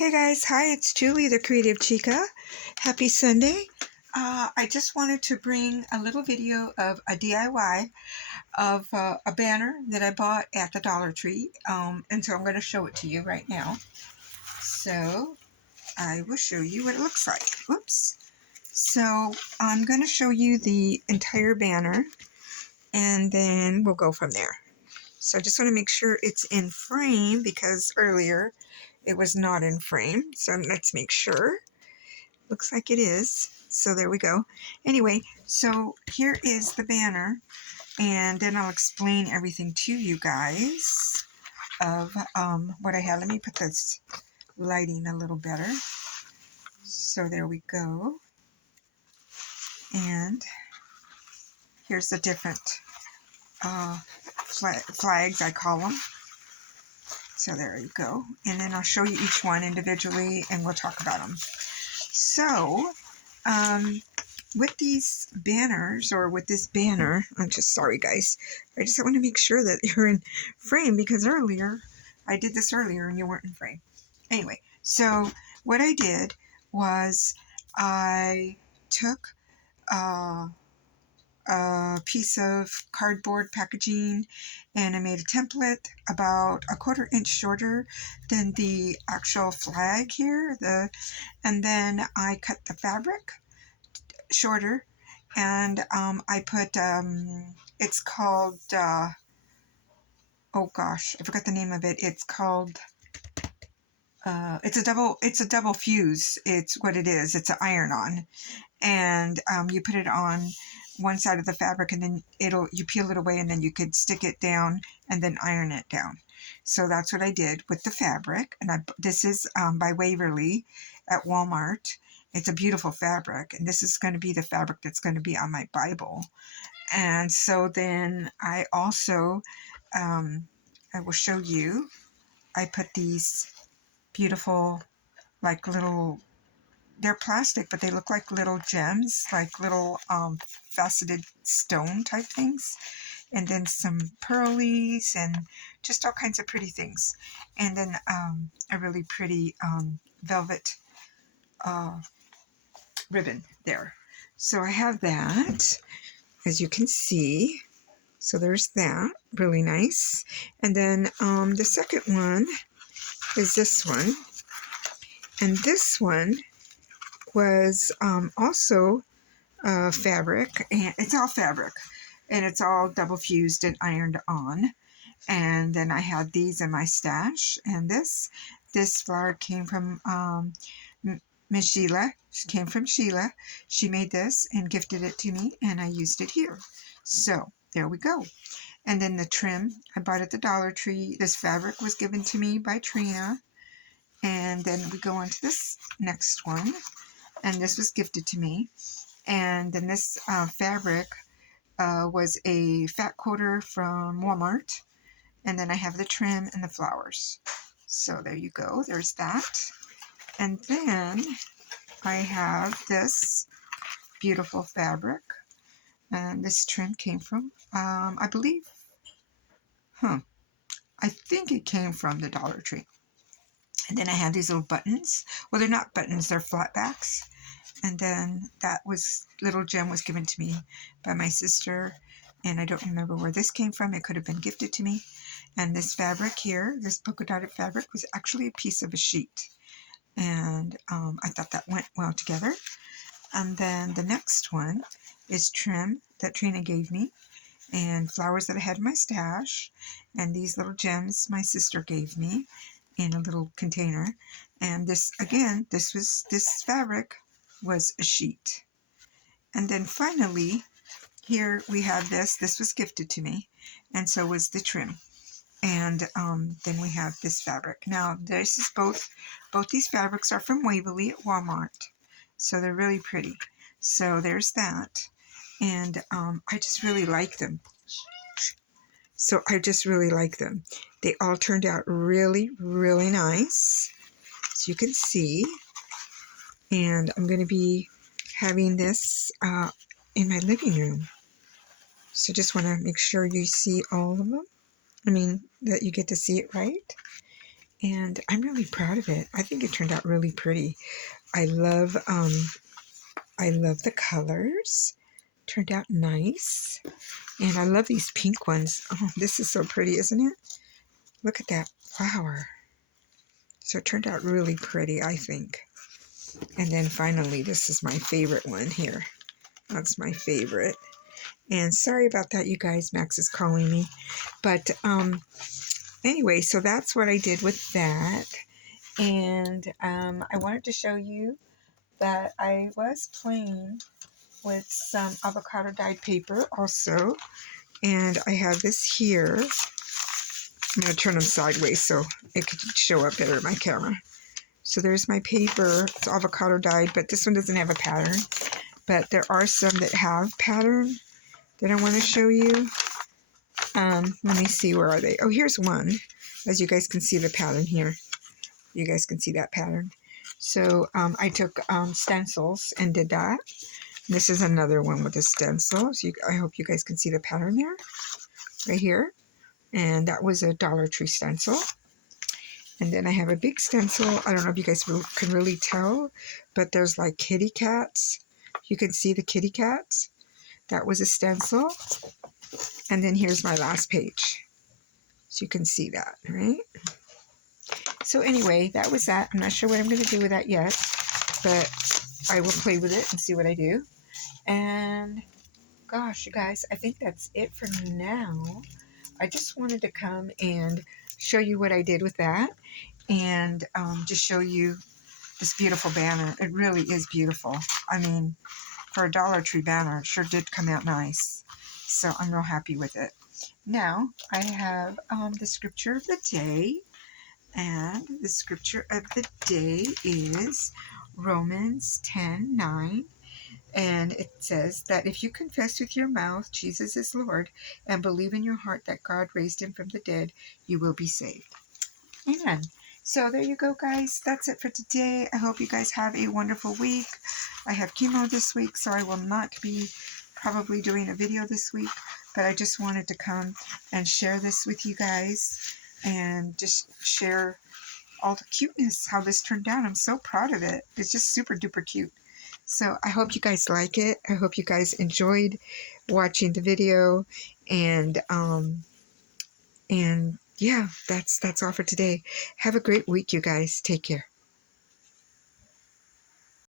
Hey guys, hi, it's Julie, the Creative Chica. Happy Sunday. I just wanted to bring a little video of a DIY of a banner that I bought at the Dollar Tree. And so I'm going to show it to you right now. So I will show you what it looks like. Whoops. So I'm going to show you the entire banner and then we'll go from there. So I just want to make sure it's in frame because earlier it was not in frame. So let's make sure. Looks like it is. So there we go. Anyway, so here is the banner. And then I'll explain everything to you guys of what I have. Let me put this lighting a little better. So there we go. And here's the different flags, I call them. So there you go. And then I'll show you each one individually and we'll talk about them. So, with these banners, or with this banner, I'm just sorry guys, I just want to make sure that you're in frame because earlier, I did this earlier and you weren't in frame. Anyway, so what I did was I took a piece of cardboard packaging and I made a template about a 1/4 inch shorter than the actual flag here, and then I cut the fabric shorter and I put it's called oh gosh, I forgot the name of it. It's called it's a double fuse. It's what it is. It's an iron-on, and you put it on one side of the fabric and then you peel it away and then you could stick it down and then iron it down. So that's what I did with the fabric. And this is by Waverly at Walmart. It's a beautiful fabric, and this is going to be the fabric that's going to be on my Bible. And so then I also I will show you, I put these beautiful like little, they're plastic, but they look like little gems, like little faceted stone type things. And then some pearlies and just all kinds of pretty things. And then a really pretty velvet ribbon there. So I have that, as you can see. So there's that, really nice. And then the second one is this one. And this one was also fabric, and it's all fabric, and it's all double fused and ironed on. And then I had these in my stash, and this flower came from Miss Sheila. She came from Sheila. She made this and gifted it to me, and I used it here. So there we go. And then the trim I bought at the Dollar Tree. This fabric was given to me by Trina. And then we go on to this next one, and this was gifted to me. And then this fabric was a fat quarter from Walmart. And then I have the trim and the flowers. So there you go. There's that. And then I have this beautiful fabric. And this trim came from, I believe, I think it came from the Dollar Tree. And then I have these little buttons. Well, they're not buttons, they're flat backs. And then that little gem was given to me by my sister. And I don't remember where this came from. It could have been gifted to me. And this fabric here, this polka dotted fabric, was actually a piece of a sheet. And I thought that went well together. And then the next one is trim that Trina gave me, and flowers that I had in my stash, and these little gems my sister gave me in a little container. And this, again, this fabric was a sheet. And then finally, here we have this. This was gifted to me, and so was the trim. And then we have this fabric. Now, this is both these fabrics are from Waverly at Walmart. So they're really pretty. So there's that. And I just really like them. So I just really like them. They all turned out really, really nice, as you can see. And I'm going to be having this in my living room. So just want to make sure you see all of them. I mean, that you get to see it right. And I'm really proud of it. I think it turned out really pretty. I love the colors. Turned out nice. And I love these pink ones. Oh, this is so pretty, isn't it? Look at that flower. So it turned out really pretty, I think. And then finally, this is my favorite one here. That's my favorite. And sorry about that, you guys. Max is calling me. But anyway, so that's what I did with that. And I wanted to show you that I was playing with some avocado dyed paper also. And I have this here. I'm going to turn them sideways so it could show up better in my camera. So there's my paper. It's avocado dyed, but this one doesn't have a pattern. But there are some that have pattern that I want to show you. Let me see, where are they? Oh, here's one. As you guys can see the pattern here. You guys can see that pattern. So I took stencils and did that. This is another one with a stencil. So I hope you guys can see the pattern there, right here. And that was a Dollar Tree stencil. And then I have a big stencil. I don't know if you guys can really tell, but there's like kitty cats. You can see the kitty cats. That was a stencil. And then here's my last page. So you can see that, right? So anyway, that was that. I'm not sure what I'm going to do with that yet, but I will play with it and see what I do. And gosh, you guys, I think that's it for now. I just wanted to come and show you what I did with that, and just show you this beautiful banner. It really is beautiful. I mean, for a Dollar Tree banner, it sure did come out nice. So I'm real happy with it. Now, I have the scripture of the day, and the scripture of the day is Romans 10:9. And it says that if you confess with your mouth Jesus is Lord and believe in your heart that God raised him from the dead, you will be saved. Amen. So there you go, guys. That's it for today. I hope you guys have a wonderful week. I have chemo this week, so I will not be probably doing a video this week, but I just wanted to come and share this with you guys and just share all the cuteness, how this turned out. I'm so proud of it. It's just super duper cute. So I hope you guys like it. I hope you guys enjoyed watching the video. And yeah, that's all for today. Have a great week, you guys. Take care.